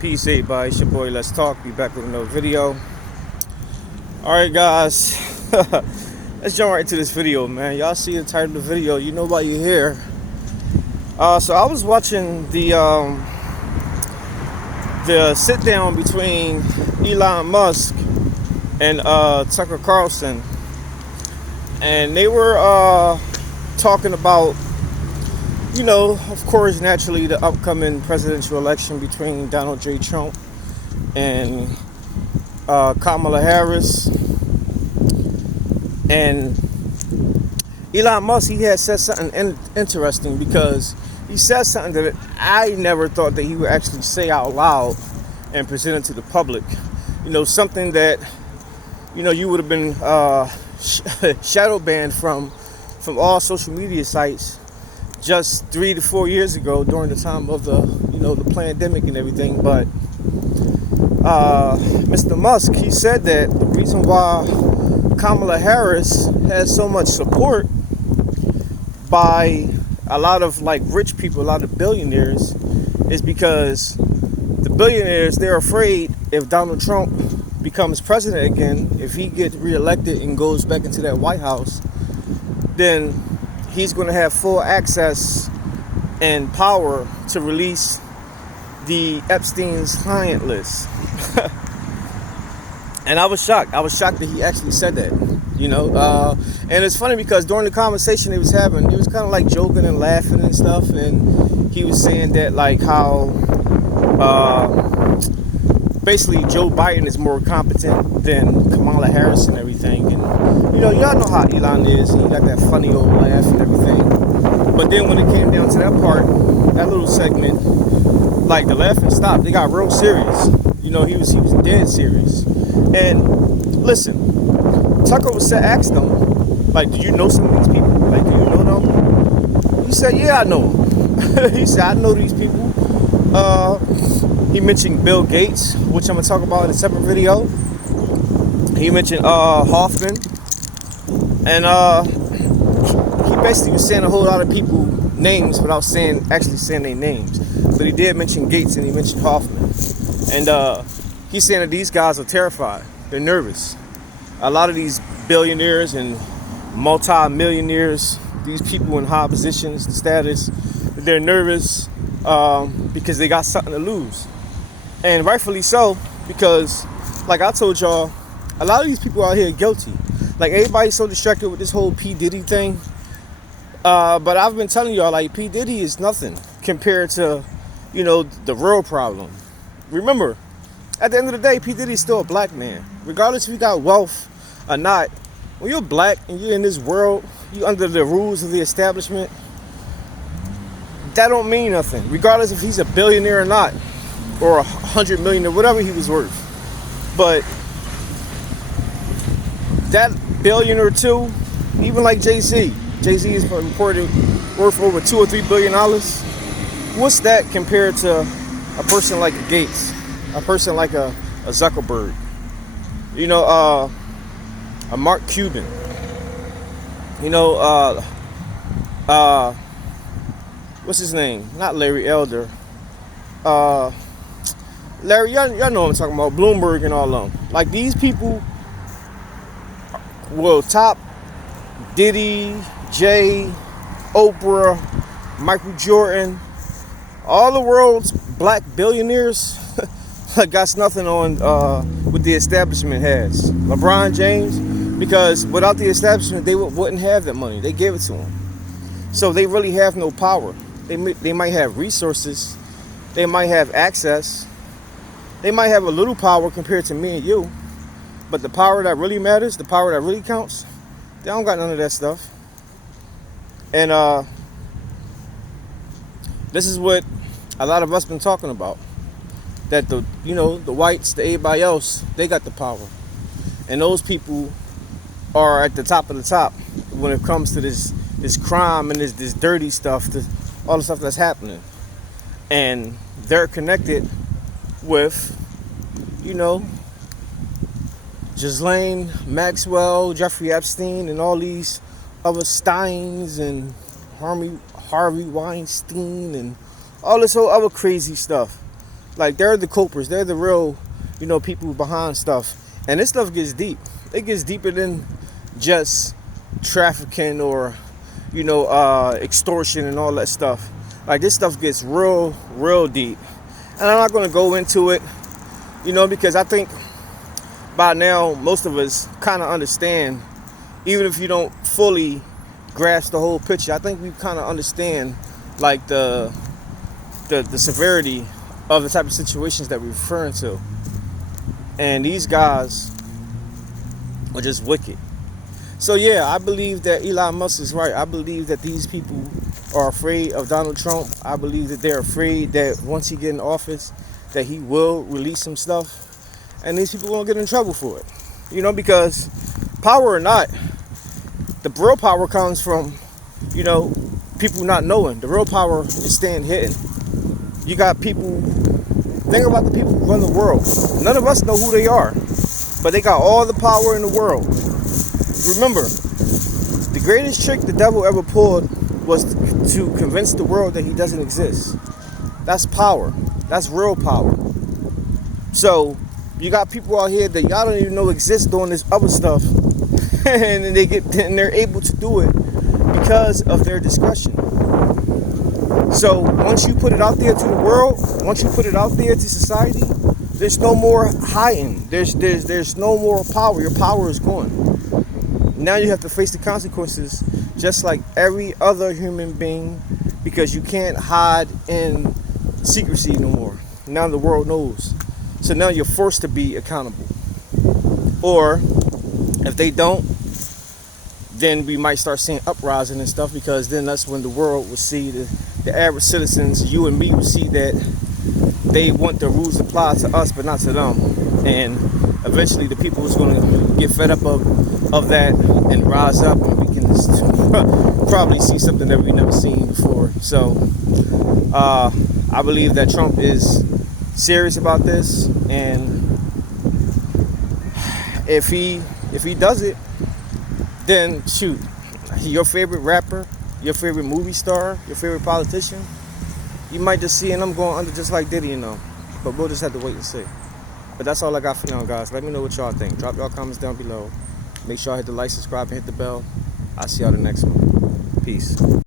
Peace, everybody. It's your boy, Let's Talk. Be back with another video. Alright, guys. Let's jump right into this video, man. Y'all see the title of the video. You know why you're here. So I was watching the sit down between Elon Musk and Tucker Carlson. And they were talking about, you know, of course, naturally, the upcoming presidential election between Donald J. Trump and Kamala Harris. And Elon Musk, he had said something interesting, because he said something that I never thought that he would actually say out loud and present it to the public. You know, something that, you know, you would have been shadow banned from all social media sites just 3 to 4 years ago during the time of the, you know, the pandemic and everything. But Mr. Musk, he said that the reason why Kamala Harris has so much support by a lot of like rich people, a lot of billionaires, is because the billionaires, they're afraid if Donald Trump becomes president again, if he gets reelected and goes back into that White House, then he's going to have full access and power to release the Epstein's client list. And I was shocked. I was shocked that he actually said that, you know. And it's funny because during the conversation he was having, he was kind of like joking and laughing and stuff. And he was saying that, like, how basically Joe Biden is more competent than Kamala Harris and everything. And, you know, y'all know how Elon is. He got that funny old laugh and everything. But then when it came down to that part, that little segment, like, the laughing stopped. They got real serious. You know, he was dead serious. And listen, Tucker was asked him, like, do you know some of these people? Like, do you know them? He said, yeah, I know them. He said, I know these people. He mentioned Bill Gates, which I'm going to talk about in a separate video. He mentioned Hoffman. And he basically was saying a whole lot of people names without actually saying their names. But he did mention Gates and he mentioned Hoffman. And he's saying that these guys are terrified. They're nervous. A lot of these billionaires and multi-millionaires, these people in high positions and status, they're nervous because they got something to lose. And rightfully so, because like I told y'all, a lot of these people out here are guilty. Like, everybody's so distracted with this whole P. Diddy thing. But I've been telling y'all, like, P. Diddy is nothing compared to, you know, the real problem. Remember, at the end of the day, P. Diddy is still a black man. Regardless if you got wealth or not, when you're black and you're in this world, you under the rules of the establishment, that don't mean nothing. Regardless if he's a billionaire or not, or 100 million or whatever he was worth. But that billion or two, even like Jay-Z is reported worth over $2 or $3 billion. What's that compared to a person like a Gates, a person like a Zuckerberg, you know, a Mark Cuban, you know, what's his name? Not Larry Elder. Larry, y'all know what I'm talking about. Bloomberg and all of them. Like, these people will top Diddy, Jay, Oprah, Michael Jordan, all the world's black billionaires. Got nothing on what the establishment has. LeBron James, because without the establishment, they wouldn't have that money. They gave it to him. So they really have no power. They might have resources. They might have access. They might have a little power compared to me and you. But the power that really matters, the power that really counts, they don't got none of that stuff. And this is what a lot of us been talking about. That the whites, the everybody else, they got the power. And those people are at the top of the top when it comes to this crime and this dirty stuff, all the stuff that's happening. And they're connected with, you know, Ghislaine Maxwell, Jeffrey Epstein, and all these other Steins and Harvey Weinstein and all this whole other crazy stuff. Like, they're the culprits. They're the real, people behind stuff. And this stuff gets deep. It gets deeper than just trafficking or, extortion and all that stuff. Like, this stuff gets real, real deep. And I'm not going to go into it, because I think by now most of us kind of understand, even if you don't fully grasp the whole picture. I think we kind of understand, like, the severity of the type of situations that we're referring to. And these guys are just wicked. So yeah, I believe that Elon Musk is right. I believe that these people are afraid of Donald Trump. I believe that they're afraid that once he get in office, that he will release some stuff. And these people won't get in trouble for it. Because power or not, the real power comes from, people not knowing. The real power is staying hidden. You got people, think about the people who run the world. None of us know who they are, but they got all the power in the world. Remember, the greatest trick the devil ever pulled was to convince the world that he doesn't exist. That's power. That's real power. So you got people out here that y'all don't even know exist doing this other stuff, and they're able to do it because of their discretion. So once you put it out there to the world, once you put it out there to society, there's no more hiding. There's no more power. Your power is gone. Now you have to face the consequences just like every other human being, because you can't hide in secrecy no more. Now the world knows. So now you're forced to be accountable. Or if they don't, then we might start seeing uprising and stuff, because then that's when the world will see, the average citizens, you and me, will see that they want the rules applied to us but not to them. And eventually the people is going to get fed up of that and rise up, and we can probably see something that we've never seen before. So I believe that Trump is serious about this, and if he does it, then shoot, your favorite rapper, your favorite movie star, your favorite politician, you might just see them going under just like Diddy, But we'll just have to wait and see. But that's all I got for now, guys. Let me know what y'all think. Drop y'all comments down below. Make sure y'all hit the like, subscribe, and hit the bell. I'll see y'all the next one. Peace.